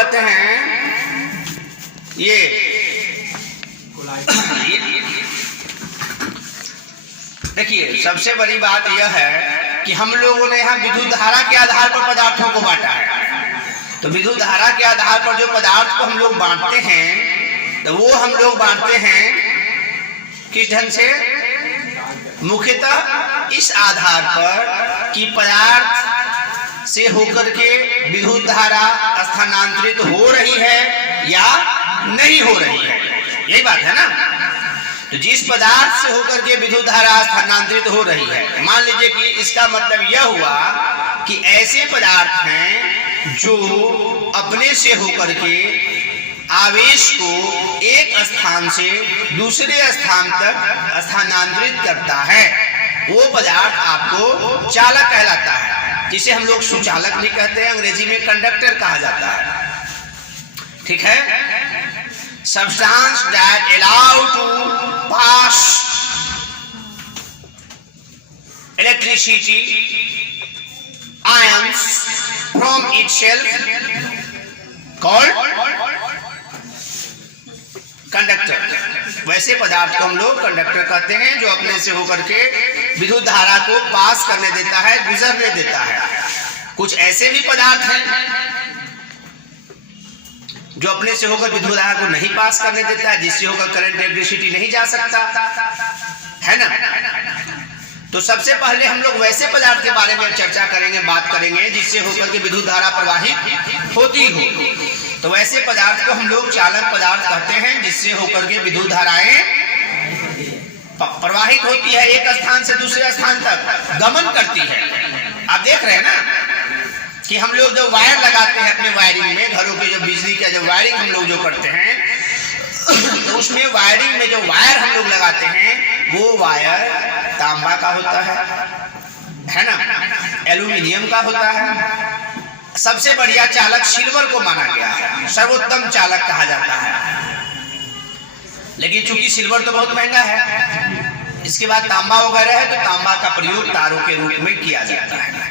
कहते हैं ये देखिए, सबसे बड़ी बात यह है कि हम लोगों ने यहाँ विद्युत धारा के आधार पर पदार्थों को बांटा है। तो विद्युत धारा के आधार पर जो पदार्थ को हम लोग बांटते हैं, तो वो हम लोग बांटते हैं किस ढंग से? मुख्यतः इस आधार पर कि पदार्थ से होकर के विद्युत धारा स्थानांतरित हो रही है या नहीं हो रही है। यही बात है ना। तो जिस पदार्थ से होकर के विद्युत धारा स्थानांतरित हो रही है, मान लीजिए कि इसका मतलब यह हुआ कि ऐसे पदार्थ हैं जो अपने से होकर के आवेश को एक स्थान से दूसरे स्थान तक स्थानांतरित करता है, वो पदार्थ आपको चालक कहलाता है, जिसे हम लोग सुचालक भी कहते हैं, अंग्रेजी में कंडक्टर कहा जाता है। ठीक है। Substance that allow to pass electricity ions from itself called conductor। वैसे पदार्थ को हम लोग कंडक्टर कहते हैं, जो अपने से होकर के विद्युत धारा को पास करने देता है, गुजरने देता है। कुछ ऐसे भी पदार्थ हैं जो अपने से होकर विद्युत धारा को नहीं पास करने देता है, जिससे होकर करंट इलेक्ट्रिसिटी नहीं जा सकता है ना। तो सबसे पहले हम लोग वैसे पदार्थ के बारे में चर्चा करेंगे, बात करेंगे जिससे होकर के विद्युत धारा प्रवाहित होती हो। तो वैसे पदार्थ को हम लोग चालक पदार्थ कहते हैं, जिससे होकर के विद्युत धाराएं प्रवाहित होती है, एक स्थान से दूसरे स्थान तक गमन करती है। आप देख रहे हैं ना कि हम लोग जो वायर लगाते हैं अपने वायरिंग में, घरों के जो बिजली का जो वायरिंग हम लोग जो करते हैं, तो उसमें वायरिंग में जो वायर हम लोग लगाते हैं, वो वायर तांबा का होता है ना, एल्यूमिनियम का होता है। सबसे बढ़िया चालक सिल्वर को माना गया है, सर्वोत्तम चालक कहा जाता है। लेकिन चूंकि सिल्वर तो बहुत महंगा है, इसके बाद तांबा वगैरह है, तो तांबा का प्रयोग तारों के रूप में किया जाता है।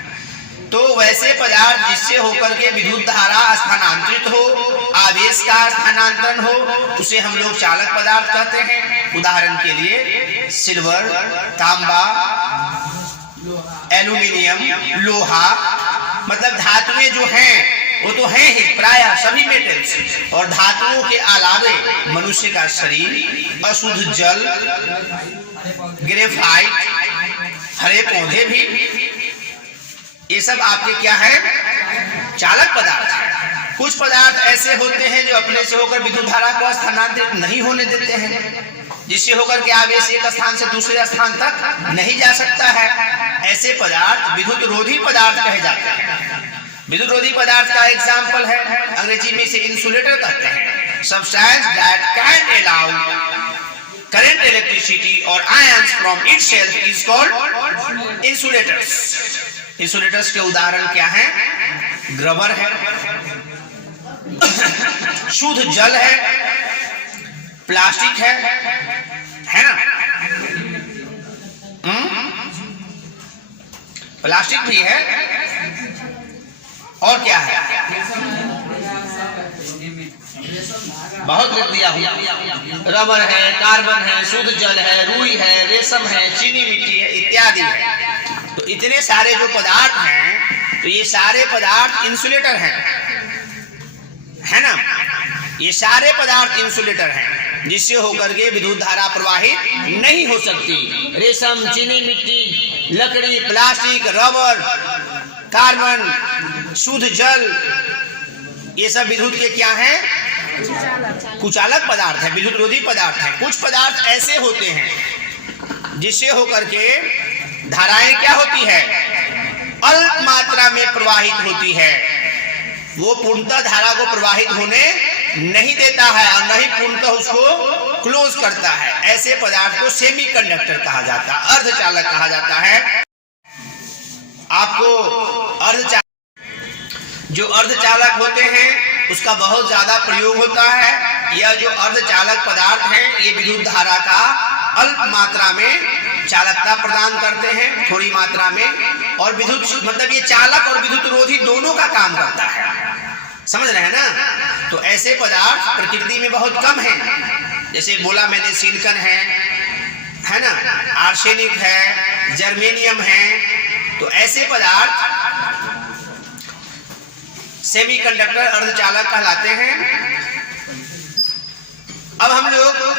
तो वैसे पदार्थ जिससे होकर के विद्युत धारा स्थानांतरित हो, आवेश का स्थानांतरण हो, उसे हम लोग चालक पदार्थ कहते हैं। उदाहरण के लिए सिल्वर, तांबा, एल्यूमिनियम, लोहा, मतलब धातुएं जो हैं वो तो हैं ही प्रायः सभी मेटल्स। और धातुओं के अलावे मनुष्य का शरीर, अशुद्ध जल, ग्रेफाइट, हरे पौधे भी, ये सब आपके क्या है? चालक पदार्थ है। कुछ पदार्थ ऐसे होते हैं जो अपने से होकर विद्युत धारा को स्थानांतरित नहीं होने देते हैं, जिससे होकर के आवेश एक स्थान से दूसरे स्थान तक नहीं जा सकता है। ऐसे पदार्थ विद्युत रोधी पदार्थ कहे जाते हैं। विद्युत रोधी पदार्थ का एग्जाम्पल है, अंग्रेजी में इसे इंसुलेटर कहते हैं। Substance that can allow current electricity और ions from itself is called insulators. Insulators के उदाहरण क्या हैं? रबर है, शुद्ध जल है, प्लास्टिक है ना। प्लास्टिक भी है, और क्या है? बहुत लिख दिया हूं। रबर है, कार्बन है, शुद्ध जल है, रुई है, रेशम है, चीनी मिट्टी है, इत्यादि है। तो इतने सारे जो पदार्थ हैं, तो ये सारे पदार्थ इंसुलेटर हैं, है ना। ये सारे पदार्थ इंसुलेटर हैं, जिससे होकर के विद्युत धारा प्रवाहित नहीं हो सकती। रेशम, चीनी मिट्टी, लकड़ी, प्लास्टिक, रबर, कार्बन, शुद्ध जल, ये सब विद्युत के क्या हैं? कुचालक पदार्थ है, विद्युत रोधी पदार्थ है। कुछ पदार्थ ऐसे होते हैं जिससे होकर के धाराएं क्या होती है? अल्प मात्रा में प्रवाहित होती है। वो पूर्णतः धारा को प्रवाहित होने नहीं देता है और नहीं पूर्णतः उसको क्लोज करता है। ऐसे पदार्थ को सेमीकंडक्टर कहा जाता है, अर्धचालक कहा जाता है। आपको अर्धचालक, जो अर्धचालक होते हैं उसका बहुत ज्यादा प्रयोग होता है। यह जो अर्धचालक पदार्थ हैं, ये विद्युत धारा का अल्प मात्रा में चालकता प्रदान करते हैं, थोड़ी मात्रा में। और विद्युत मतलब ये चालक और विद्युत रोधी दोनों का काम करता है। समझ रहे हैं ना। तो ऐसे पदार्थ प्रकृति में बहुत कम हैं, जैसे बोला मैंने सिलिकॉन है ना, आर्सेनिक है, जर्मेनियम है। तो ऐसे पदार्थ सेमीकंडक्टर अर्धचालक कहलाते हैं। अब हम लोग